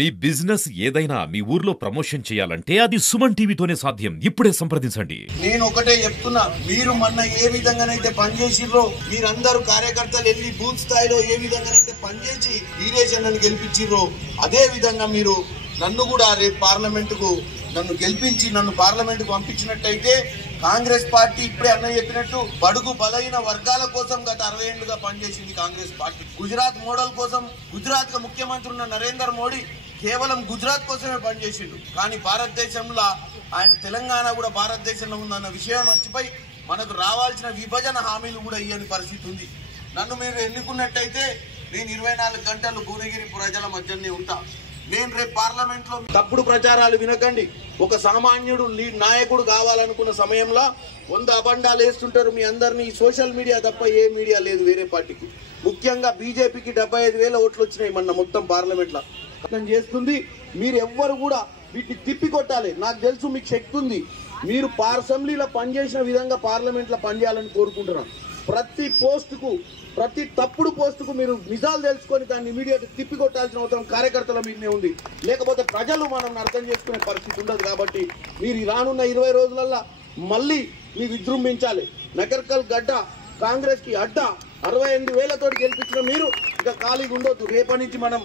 మీ business ఏదైనా మీ ఊర్లో promotion చేయాలంటే అది సుమన్ టీవీతోనే సాధ్యం. ఇప్పుడే సంప్రదించండి. నేను ఒకటే చెప్తున్నా, మీరు మొన్న ఏ విధంగానైతే పనిచేసిర్రో, మీరందరూ కార్యకర్తలు వెళ్ళి బూత్ స్థాయిలో ఏ విధంగానైతే పనిచేసి వీరేశన్నను గెలిపించిర్రో, అదే విధంగా మీరు నన్ను కూడా రేపు పార్లమెంటుకు నన్ను గెలిపించి నన్ను పార్లమెంటుకు పంపించినట్టయితే కాంగ్రెస్ పార్టీ ఇప్పుడే అన్న చెప్పినట్టు బడుగు బలైన వర్గాల కోసం గత 60 ఏళ్లుగా పనిచేసింది కాంగ్రెస్ పార్టీ. గుజరాత్ మోడల్ కోసం గుజరాత్ ముఖ్యమంత్రి ఉన్న నరేంద్ర మోడీ కేవలం గుజరాత్ కోసమే పనిచేసిండు. కానీ భారతదేశంలో ఆయన తెలంగాణ కూడా భారతదేశంలో ఉందన్న విషయం మర్చిపోయి మనకు రావాల్సిన విభజన హామీలు కూడా ఇయ్యని పరిస్థితి ఉంది. నన్ను మీరు ఎన్నుకున్నట్టయితే నేను 24 గంటలు భువనగిరి ప్రజల మధ్యనే ఉంటా. నేను రేపు పార్లమెంట్ లో తప్పుడు ప్రచారాలు వినకండి. ఒక సామాన్యుడు నాయకుడు కావాలనుకున్న సమయంలో 100 అబండాలు వేస్తుంటారు. మీ అందరినీ సోషల్ మీడియా తప్ప ఏ మీడియా లేదు వేరే పార్టీకి. ముఖ్యంగా బీజేపీకి 75,000 ఓట్లు వచ్చినాయి మొన్న మొత్తం పార్లమెంట్ లో చేస్తుంది. మీరు ఎవ్వరు కూడా వీటిని తిప్పి కొట్టాలి. నాకు తెలుసు మీకు శక్తి ఉంది. మీరు అసెంబ్లీలో పనిచేసిన విధంగా పార్లమెంట్లో పనిచేయాలని కోరుకుంటున్నాం. ప్రతి పోస్టుకు ప్రతి తప్పుడు పోస్టుకు మీరు నిజాలు తెలుసుకొని దాన్ని ఇమీడియట్ తిప్పి కొట్టాల్సిన అవసరం కార్యకర్తల మీదనే ఉంది. లేకపోతే ప్రజలు మనం అర్థం చేసుకునే పరిస్థితి ఉండదు. కాబట్టి మీరు రానున్న 20 రోజులల్లో మళ్ళీ మీ విజృంభించాలి. నకర్కల్ గడ్డ కాంగ్రెస్ కి అడ్డ 68,000 తోటి గెలిపించిన మీరు ఇక ఖాళీగా ఉండొద్దు. రేపటి నుంచి మనం